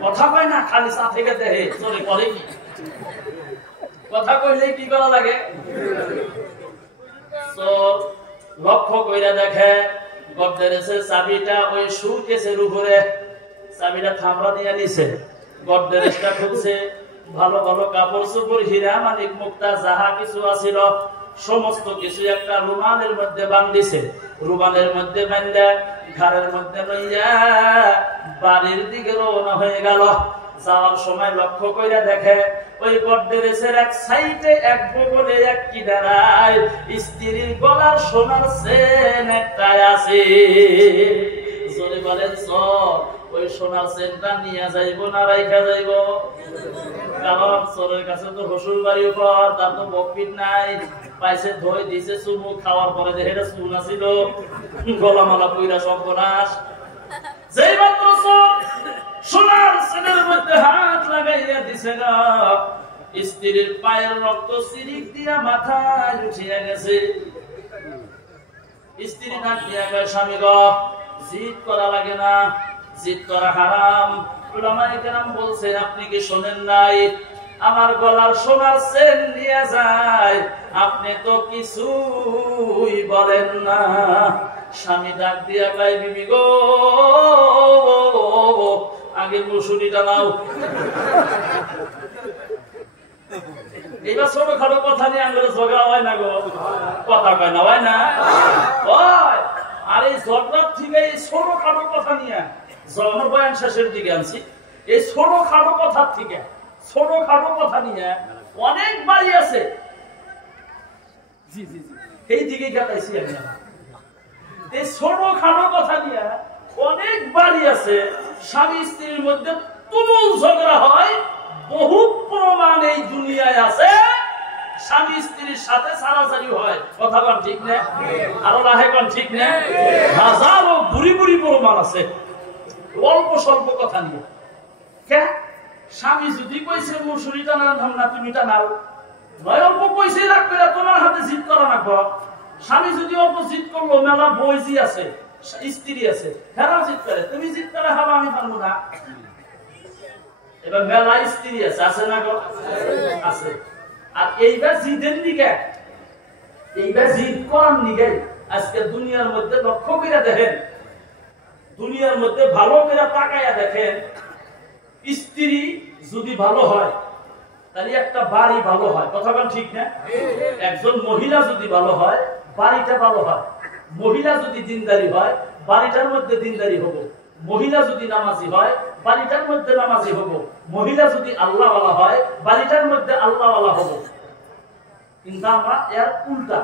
কথা কয় না, খালি চা থেকে দেহে। চোরে করে কি? কথা কইলে কি করা লাগে? চোর লক্ষ্য কইরা দেখে গডরেজের চাবিটা ওই সুকেসের উপরে, চাবিটা থামড়া দিয়ে নিছে। গডরেজটা খুলছে, ভালো ভালো কাপড় চোপড়, হীরা মানিক মুক্তা যাহা কিছু আছিল সমস্ত কিছু একটা রুমালের মধ্যে বান্ধিছে। রুমালের মধ্যে বান্ধা ঘাড়ের মধ্যে লইয়া বাড়ির দিকে রওনা হয়ে গেল। যাওয়ার সময় লক্ষ্য কইরা দেখে ওই গডরেজের এক সাইডে এক বগলে এক কিনারায় স্ত্রীর গলার সোনার চেন একটা আছে। জোরে বলেন চোর ওই সোনার চেনটা নিয়ে যাইব না রাইখা যাইব? কারণ চোরের কাছে তো হসুর বাড়ি উপর, তার তো বকপিট নাই, পাইছে ধই দিছে চুমু, খাওয়ার পরে যে এটা চুন আছিল, গলামালা পুইরা সর্বনাশ। যেই মাত্র চোর সোনার চেনের মধ্যে হাত লাগাইয়া দিছে না, স্ত্রীর পায়ের রক্ত সিরিক দিয়া মাথায় উঠিয়া গেছে। স্ত্রী ডাক দিয়া কয়, স্বামী গো জিদ করা লাগে না, জিদ করা হারাম। উলামায়ে কেরাম বলছেন, আপনি কি শোনেন নাই? আমার গলার সোনার চেন নিয়ে যায়, আপনি তো কিছুই বলেন না। স্বামী ডাক দিয়া কয়, বিবি গো, আগে মুসুরিটা নাও। এইবার ছোটখাটো কথা নিয়ে আমাদের ঝগড়া হয় না গো, কথা কয় না, হয় না? আর এই ঝগড়ার থেকে এই ছোটখাটো কথা নিয়ে আমার বয়ান শেষের দিকে আনছি, এই ছোটখাটো কথার থেকে ছোটখাটো কথা নিয়ে অনেক বাড়ি আছে। জি জি জি, এই দিকে গেলাইছি আমি। এই ছোটখাটো কথা নিয়ে অনেক বাড়ি আছে, স্বামী স্ত্রীর মধ্যে তুমুল ঝগড়া হয়। বহু প্রমাণ এই দুনিয়ায় আছে, স্বামী স্ত্রীর সাথে সারাসারি হয়। কথা বল ঠিক না? আরো লাহে কোন ঠিক না? হাজারো বুড়ি বুড়ি প্রমাণ আছে অল্প স্বল্প কথা নিয়ে। কে স্বামী যদি কইছে মুসুরি টানার না, তুমি টানাও, নয় অল্প পয়সাই রাখবে না, তোমার হাতে জিদ করা না। স্বামী যদি অল্প জিদ করলো, মেলা বইজি আছে, স্ত্রী আছে, হেরাও জিদ করে, তুমি জিদ করে হাবা, আমি পারবো না। এবার মেলা স্ত্রী আছে, আছে না গো? আছে। আর এইবার জিদের দিকে, এইবার জিদ করার দিকে আজকে দুনিয়ার মধ্যে লক্ষ্য করে দেখেন, দুনিয়ার মধ্যে ভালো করে তাকাইয়া দেখেন, স্ত্রী যদি ভালো হয় তাহলে একটা বাড়ি ভালো হয়। কথা বল ঠিক না? একজন মহিলা যদি ভালো হয়, বাড়িটা ভালো হয়। মহিলা যদি দিনদারি হয়, বাড়িটার মধ্যে দিনদারি হবো। মহিলা যদি নামাজি হয়, বাড়িটার মধ্যে নামাজি হবো। মহিলা যদি আল্লাহওয়ালা হয়, বাড়িটার মধ্যে আল্লাহওয়ালা হবো। কিন্তু আমরা এর উল্টা,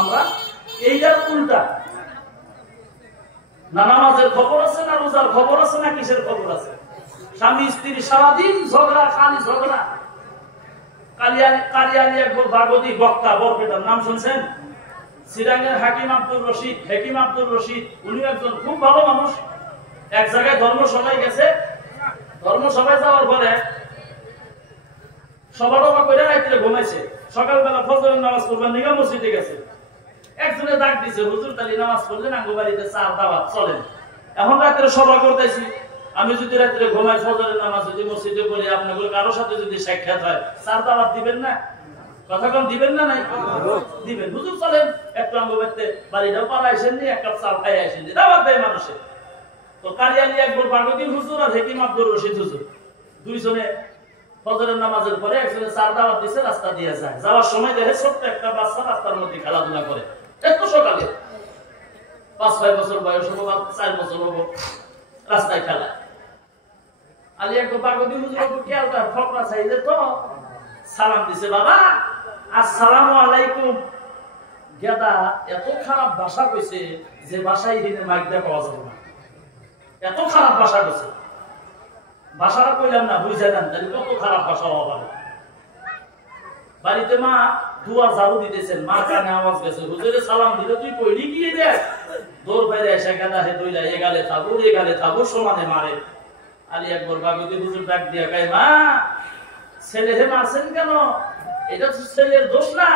আমরা এইটার উল্টা। না নামাজের খবর আছে, না রোজার খবর আছে, না কিসের খবর আছে? স্বামী স্ত্রী সারাদিন ঝগড়া, খালি ঝগড়া। কালিয়ালি একবার ভাগবতী বক্তা, বরপেটার নাম শুনছেন? সিরাঙ্গের হাকিম আব্দুল রশিদ, হাকিম আব্দুল রশিদ, উনি একজন খুব ভালো মানুষ। এক জায়গায় ধর্মসভায় গেছে, ধর্মসভায় যাওয়ার পরে সভা টভা করে রাত্রে ঘুমাইছে। সকালবেলা ফজরের নামাজ পড়বার নিগা মসজিদে গেছে। একজনে ডাক দিছে, হুজুর তালি নামাজ পড়লেন, আঙ্গু বাড়িতে চা দাওয়াত চলেন। এখন রাত্রে সভা করতেছি, আমি যদি রাত্রে ঘুমাই, ফজরের নামাজ যদি মসজিদে পড়ি, আপনাদের কারোর সাথে যদি সাক্ষাৎ হয়, চা দাওয়াত দিবেন না? কথা কম দিবেন না? নাই দিবেন। হুজুর চলেন একটু আঙ্গু বাড়িতে, বাড়িটাও পালা আসেননি, এক কাপ চা খাই আসেননি, দাওয়াত দেয় মানুষের। তো কালিয়ালি একবার পার্বতী হুজুর আর হাকিম আব্দুল রশিদ হুজুর দুইজনে ফজরের নামাজের পরে একজনে চার দাওয়াত দিছে, রাস্তা দিয়ে যায়। যাওয়ার সময় দেখে ছোট্ট একটা বাচ্চা রাস্তার মধ্যে খেলাধুলা করে। এত সকালে 5-6 বছর বয়স হবো বা 4 বছর হবো, রাস্তায় খেলা। আলী একবার পার্বতী হুজুর খেয়ালটা ফকরা চাইলে তো সালাম দিছে, বাবা আসসালামু আলাইকুম। গেদা এত খারাপ ভাষা কইছে যে ভাষায় দিনে মাইক দেওয়া পাওয়া যাবে না, এত খারাপ ভাষা কইছে। ভাষাটা কইলাম না, বুঝে দেন তাহলে কত খারাপ ভাষা হওয়া পারে। বাড়িতে মা দুয়ার ঝাড়ু দিতেছেন, মার কানে আওয়াজ গেছে, হুজুরে সালাম দিলে তুই কইলি গিয়ে দেখ, দৌড় বাইরে এসে গেদা হে দইলা এগালে থাবু সমানে মারে। আলী একবার বাগদি হুজুর ডাক দিয়া কয়, মা ছেলে হে মারছেন কেন? এটা তো ছেলের দোষ না,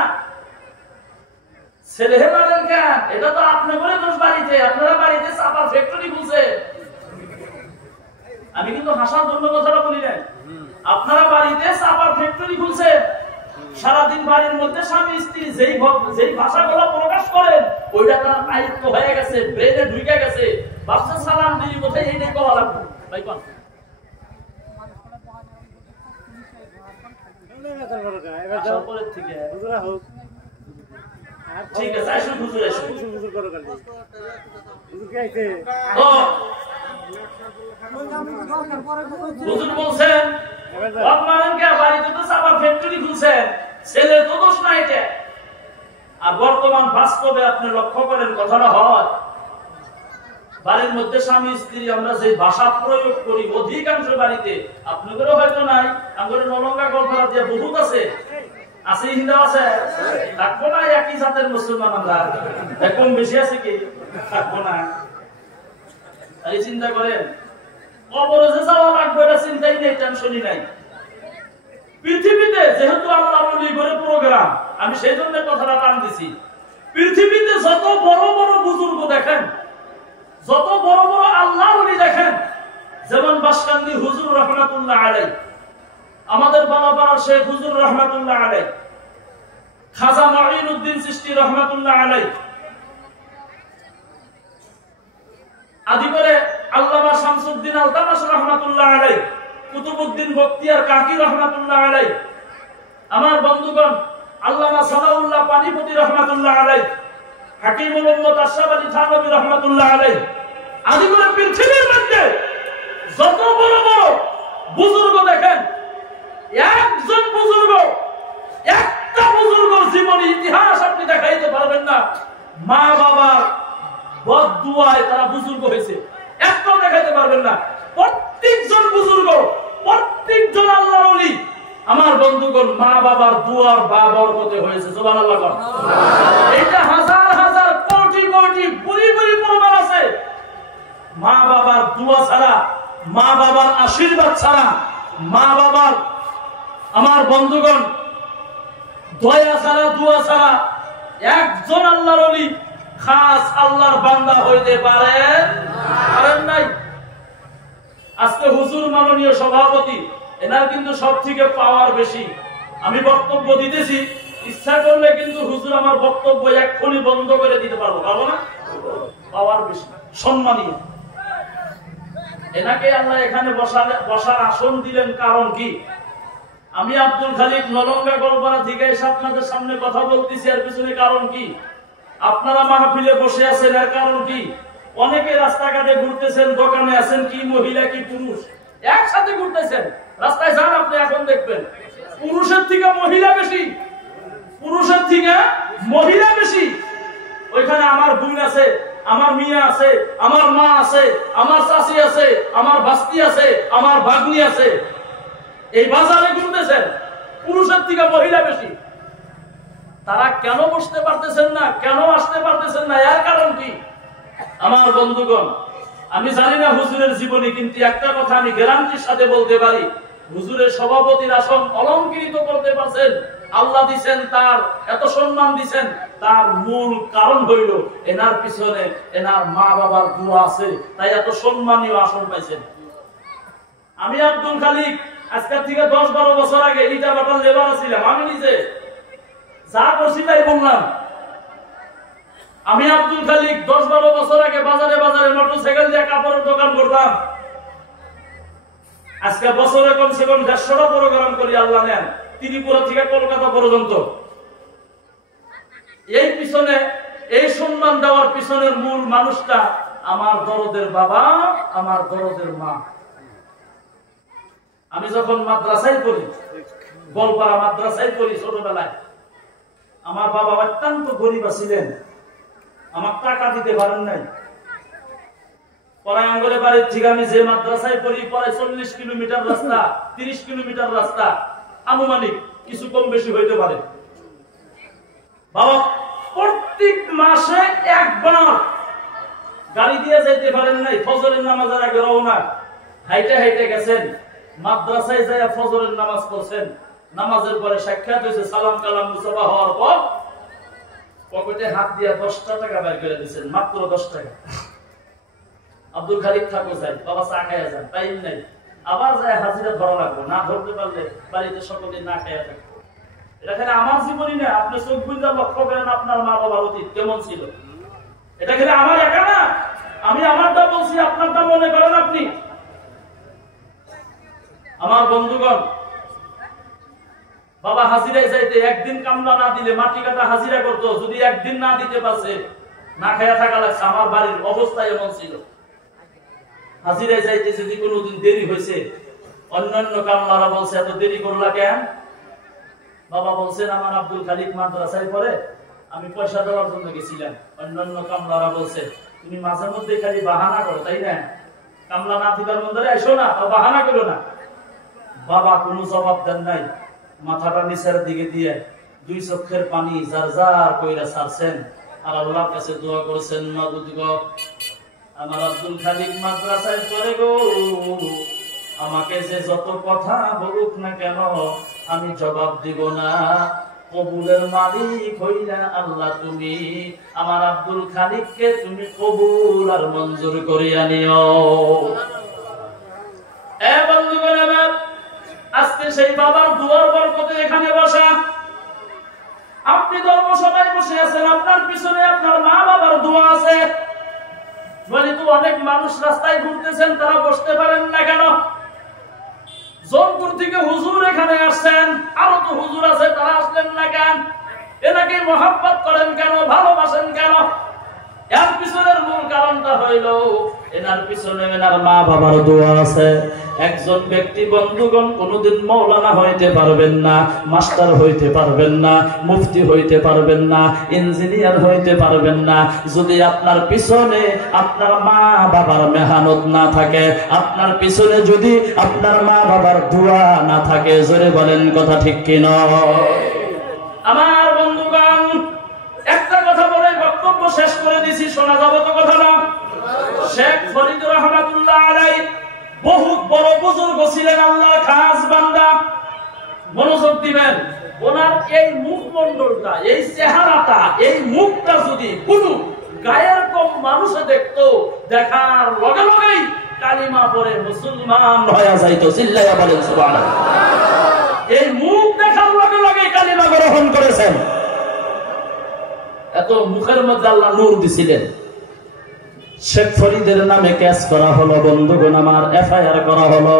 ছেলে হে মারেন কেন? এটা তো আপনার বলে দোষ বাড়িতে, আপনারা বাড়িতে চাপার ফ্যাক্টরি খুলছে। আমি কিন্তু হাসার জন্য কথাটা বলি নাই, আপনারা বাড়িতে চাপার ফ্যাক্টরি খুলছে। সারাদিন বাড়ির মধ্যে স্বামী স্ত্রী যেই ভাষাগুলো প্রকাশ করেন, ওইটা তার আয়ত্ত হয়ে গেছে, ব্রেনে ঢুকে গেছে। ভাবছে সালাম দিলি কোথায়, এইটাই কওয়া লাগবে। ভাই কোন ঠিক আছে, আসুন হুজুর, আসুন হুজুর করো কালি হুজুর কে আইছে। হুজুর বলছেন আপনারা কি বাড়িতে তো সাবার ফ্যাক্টরি খুলছেন, ছেলে তো দোষ না এটা। আর বর্তমান বাস্তবে আপনি লক্ষ্য করেন কথাটা হয়, বাড়ির মধ্যে স্বামী স্ত্রী আমরা যে ভাষা প্রয়োগ করি অধিকাংশ বাড়িতে, আপনাদেরও হয়তো নাই, আমাদের নলঙ্গা গল্পরা দিয়ে বহুত আছে, আছে হিন্দা আছে, থাকবো না একই জাতের মুসলমান, আমরা কম বেশি আছে কি থাকবো না। তাই চিন্তা করেন, অবরোধে যাওয়া লাগবে এটা চিন্তাই নেই, টেনশনই নাই। পৃথিবীতে যেহেতু আল্লাহ নবী করে প্রোগ্রাম, আমি সেই জন্য কথাটা টান দিছি, পৃথিবীতে যত বড় বড় বুজুর্গ দেখেন, যত বড় বড় আল্লাহ নবী দেখেন, যেমন বাসকান্দি হুজুর রাহমাতুল্লাহ আলাইহি, আমাদের বাবাপাড়ার শেখ হুজুর রহমাতুল্লাহ আলাইহি, খাজা মুঈনুদ্দিন চিশতি রহমাতুল্লাহ আলাইহি, আদিবারে আল্লামা শামসুদ্দিন আলতামাশ রহমাতুল্লাহ আলাইহি, কুতুবউদ্দিন বখতিয়ার কাকি রহমাতুল্লাহ আলাইহি, আমার বন্ধুগণ আল্লামা সানাউল্লাহ পানিপতি রহমাতুল্লাহ আলাইহি, হাকিমুল উম্মত আশরাফ আলী থানভী রহমাতুল্লাহ আলাইহি, আদিবারে পৃথিবীর মধ্যে যত বড় বড় বুজুর্গ দেখেন, একজন বুজুর্গ, একটা বুজুর্গ জীবনী ইতিহাস আপনি দেখাইতে পারবেন না মা বাবার বদদুয়ায় তারা বুজুর্গ হয়েছে, একটাও দেখাইতে পারবেন না। প্রত্যেকজন বুজুর্গ, প্রত্যেকজন আল্লাহর ওলি আমার বন্ধুগণ মা বাবার দুয়ার বা বরকতে হয়েছে। সুবহানাল্লাহ। এটা হাজার হাজার কোটি কোটি বুড়ি বুড়ি প্রমাণ আছে। মা বাবার দুয়া ছাড়া, মা বাবার আশীর্বাদ ছাড়া, মা বাবার আমার বন্ধুগণ দয়া ছাড়া, দুয়া ছাড়া একজন আল্লাহর ওলি খাস আল্লাহর বান্দা হইতে পারেন নাই। আজকে হুজুর মাননীয় সভাপতি, এনার কিন্তু সব থেকে পাওয়ার বেশি। আমি বক্তব্য দিতেছি, ইচ্ছা করলে কিন্তু হুজুর আমার বক্তব্য এক্ষুনি বন্ধ করে দিতে পারবো না? পাওয়ার বেশি, সম্মানীয়। এনাকে আল্লাহ এখানে বসার আসন দিলেন, কারণ কি? আমি আব্দুল খালিক নলঙ্গা গলপাড়া থেকে এসে আপনাদের সামনে কথা বলতেছি, এর পিছনে কারণ কি? আপনারা মাহফিলে বসে আছেন, এর কারণ কি? অনেকে রাস্তাঘাটে ঘুরতেছেন, দোকানে আছেন, কি মহিলা কি পুরুষ একসাথে ঘুরতেছেন, রাস্তায় যান আপনি এখন দেখবেন পুরুষের থেকে মহিলা বেশি, পুরুষের থেকে মহিলা বেশি। ওইখানে আমার বোন আছে, আমার মিয়া আছে, আমার মা আছে, আমার চাচি আছে, আমার ভাস্তি আছে, আমার ভাগ্নি আছে। এই বাজারে ঘুরতেছেন, পুরুষের থেকে মহিলা বেশি। তারা কেন বসতে পারতেছেন না, কেন আসতে পারতেছেন না, এর কারণ কি? আমার বন্ধুগণ, আমি জানি না হুজুরের জীবনী, কিন্তু একটা কথা আমি গ্যারান্টির সাথে বলতে পারি, হুজুরের সভাপতির আসন অলংকৃত করতে পারছেন, আল্লাহ দিছেন, তার এত সম্মান দিছেন, তার মূল কারণ হইল এনার পিছনে এনার মা বাবার দোয়া আছে, তাই এত সম্মানীয় আসন পাইছেন। আমি আব্দুল খালিক আজকের থেকে 10-12 বছর আগে ইটা বাটার লেবার ছিলাম, আমি নিজে যা করছি তাই বললাম। আমি আব্দুল খালিক 10-12 বছর আগে বাজারে বাজারে মোটরসাইকেল দিয়ে কাপড়ের দোকান করতাম। আজকে বছরে কমসে কম 150টা প্রোগ্রাম করি, আল্লাহ নেন, ত্রিপুরা থেকে কলকাতা পর্যন্ত। এই পিছনে, এই সম্মান দেওয়ার পিছনের মূল মানুষটা আমার দরদের বাবা, আমার দরদের মা। আমি যখন মাদ্রাসায় পড়ি, গোলপাড়া মাদ্রাসায় পড়ি ছোটবেলায়, আমার বাবা অত্যন্ত গরিব ছিলেন, আমার টাকা দিতে পারেন নাই। পরাঙ্গলে বাড়ির থেকে আমি যে মাদ্রাসায় পড়ি, প্রায় 40 কিলোমিটার রাস্তা, 30 কিলোমিটার রাস্তা, আনুমানিক কিছু কম বেশি হইতে পারে। বাবা প্রত্যেক মাসে একবার গাড়ি দিয়ে যাইতে পারেন নাই, ফজরের নামাজের আগে রওনা, হাইটে হাইটে গেছেন, মাদ্রাসায় যায় ফজরের নামাজ পড়ছেন, নামাজের পরে সাক্ষাৎ হয়েছে, সালাম কালাম মুসাফা হওয়ার পর পকেটে হাত দিয়ে 10টা টাকা বের করে দিয়েছেন, মাত্র 10 টাকা। আব্দুল খালিক থাকো যাই, বাবা চা খাইয়া যান, টাইম নাই, আবার যায় হাজিরা ধরা লাগবে, না ধরতে পারলে বাড়িতে সকলে না খাইয়া থাকবে। এটা খালি আমার জীবনী না, আপনি চোখ বুঝে লক্ষ্য করেন আপনার মা বাবার অতীত কেমন ছিল। এটা খালি আমার একা না, আমি আমারটা বলছি, আপনারটা মনে করেন আপনি। আমার বন্ধুগণ, বাবা হাজিরায় যাইতে একদিন কামলা না দিলে মাটি কাটা হাজিরা করতো, যদি একদিন না দিতে পারছে না খাইয়া থাকা লাগছে। আমার বাড়ির অবস্থা এমন ছিল, হাজিরায় যাইতে যদি কোনোদিন দেরি হয়েছে, অন্যান্য কামলারা বলছে এত দেরি করলা কেন? বাবা বলছেন আমার আব্দুল খালিক মাদ্রাসায় পড়ে, আমি পয়সা দেওয়ার জন্য গেছিলাম। অন্যান্য কামলারা বলছে তুমি মাঝে মধ্যে খালি বাহানা করো, তাই না, কামলা না দিবার মন্দিরে আইসো না, বাহানা করো না। বাবা কোনো জবাব দেন নাই, মাথাটা নিচের দিকে দিয়ে 2 চোখের পানি যার যার কইরা ছাড়ছেন, আর আল্লাহর কাছে দোয়া করেছেন, মাবুদ গো, আমার আব্দুল খালিক মাদ্রাসায় পড়ে গো, আমাকে যে যত কথা বলুক না কেন আমি জবাব দিব না, কবুলের মালিক হইলা আল্লাহ তুমি, আমার আব্দুল খালিককে তুমি কবুল আর মঞ্জুর করিয়া নিও। এ বন্ধুগণ আমার, আজকে সেই বাবার দুয়ার বরকতে এখানে বসা। আপনি ধর্মসভায় বসে আছেন, আপনার পিছনে আপনার মা বাবার দোয়া আছে। বলি তো অনেক মানুষ রাস্তায় ঘুরতেছেন, তারা বসতে পারেন না কেন? জোনপুর থেকে হুজুর এখানে আসছেন, আরো তো হুজুর আছে, তারা আসলেন না কেন? এনাকে মহব্বত করেন কেন, ভালোবাসেন কেন? এর পিছনের মূল কারণটা হইল এনার পিছনে এনার মা বাবার দোয়া আছে। একজন ব্যক্তি বন্ধুগণ কোনদিন মাওলানা হইতে পারবেন না, মাস্টার হইতে পারবেন না, মুফতি হইতে পারবেন না, ইঞ্জিনিয়ার হইতে পারবেন না, যদি আপনার পিছনে আপনার মা বাবার মেহনত না থাকে, আপনার পিছনে যদি আপনার মা বাবার দোয়া না থাকে। জোরে বলেন কথা ঠিক কি নয়? আমার বন্ধুগণ, একটা কথা বলে বক্তব্য শেষ করে দিছি, শোনা যাবে তো কথা না? শেখ ফরিদ রহমাতুল্লাহ আলাইহি বহুত বড় বুজুর্গ ছিলেন, আল্লাহর খাস বান্দা। মনোযোগ দিবেন, ওনার এই মুখমণ্ডলটা, এই চেহারাটা, এই মুখটা যদি কোনো গায়ের কম মানুষে দেখতো, দেখার লগে লগেই কালিমা পড়ে মুসলমান হয়ে যাইতো। চিল্লাইয়া বলেন সুবহানাল্লাহ। এই মুখ দেখার লগে লগে কালিমা গ্রহণ করেছেন। এত মুখের মধ্যে আল্লাহ নূর দিছিলেন। শেখ ফরিদের নামে কেস করা হলো বন্ধুগণ আমার, এফআইআর করা হলো।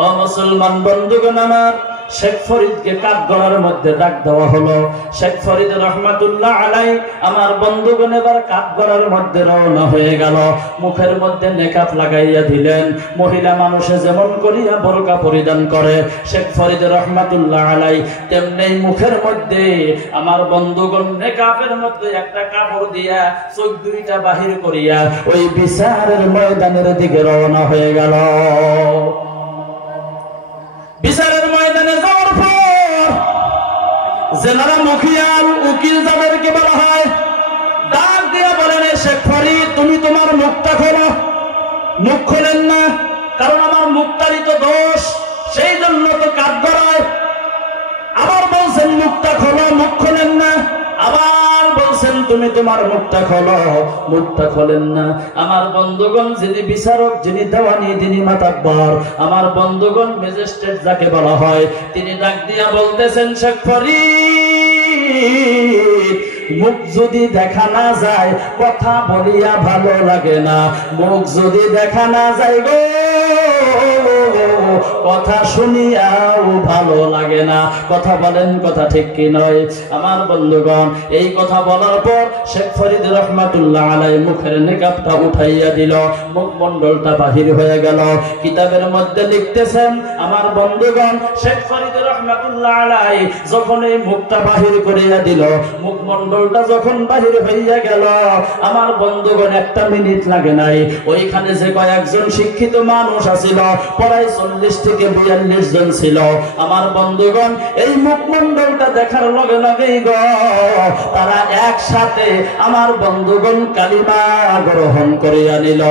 ও মুসলমান বন্ধুগণ আমার, শেখ ফরিদকে কাঠগড়ার মধ্যে ডাক দেওয়া হলো। শেখ ফরিদ রহমাতুল্লাহ আলাইহি আমার বন্ধুগণ এবার কাঠগড়ার মধ্যে রওনা হয়ে গেল। মুখের মধ্যে নেকাব লাগাইয়া দিলেন। মহিলা মানুষে যেমন করিয়া বোরকা পরিধান করে শেখ ফরিদ রহমাতুল্লাহ আলাইহি তেমনি মুখের মধ্যে আমার বন্ধুগণ নেকাবের মধ্যে একটা কাপড় দিয়া চোখ দুইটা বাহির করিয়া ওই বিচারের ময়দানের দিকে রওনা হয়ে গেল। বিচারের ময়দানে যাওয়ার পর জেনারা মুখিয়াল উকিল যাদেরকে বলা হয়, ডাক দিয়া বলেন, শেখ ফরিদ তুমি তোমার মুখটা খোলো। মুখ খোলেন না, কারণ আমার মুখটারই তো দোষ, সেই জন্য তো কাঠগড়ায়। আবার বলছেন মুখটা খোলো, মুখ খোলেন না। আবার বলছেন তুমি তোমার মুখটা খোলো, মুখটা খোলেন না। আমার বন্ধুগণ, যিনি বিচারক, যিনি দেওয়ানি, যিনি মাতাব্বর, আমার বন্ধুগণ ম্যাজিস্ট্রেট যাকে বলা হয়, তিনি ডাক দিয়া বলতেছেন, শেখ ফরিদ মুখ যদি দেখা না যায় কথা বলিয়া ভালো লাগে না, মুখ যদি দেখা না যায় গো কথা শুনিয়াও ভালো লাগে না। কথা বলেন কথা ঠিক কি নয়? আমার বন্ধুগণ, এই কথা বলার পর শেখ ফরিদ রহমাতুল্লাহ আলাইহি মুখের নিকাবটা উঠাইয়া দিল, মুখমণ্ডলটা বাহির হয়ে গেল। কিতাবের মধ্যে লিখতেছেন আমার বন্ধুগণ, শেখ ফরিদ রহমাতুল্লাহ আলাইহি যখন এই মুখটা বাহির করিয়া দিল, মুখমণ্ডলটা যখন বাহির হইয়া গেল, আমার বন্ধুগণ একটা মিনিট লাগে নাই, ওইখানে যে কয়েকজন শিক্ষিত মানুষ আছিল, প্রায় 40 থেকে 42 জন ছিল। আমার বন্ধুগণ, এই মুখমণ্ডলটা দেখার লগে লগেই গো তারা একসাথে আমার বন্ধুগণ কালিমা গ্রহণ করিয়া নিল।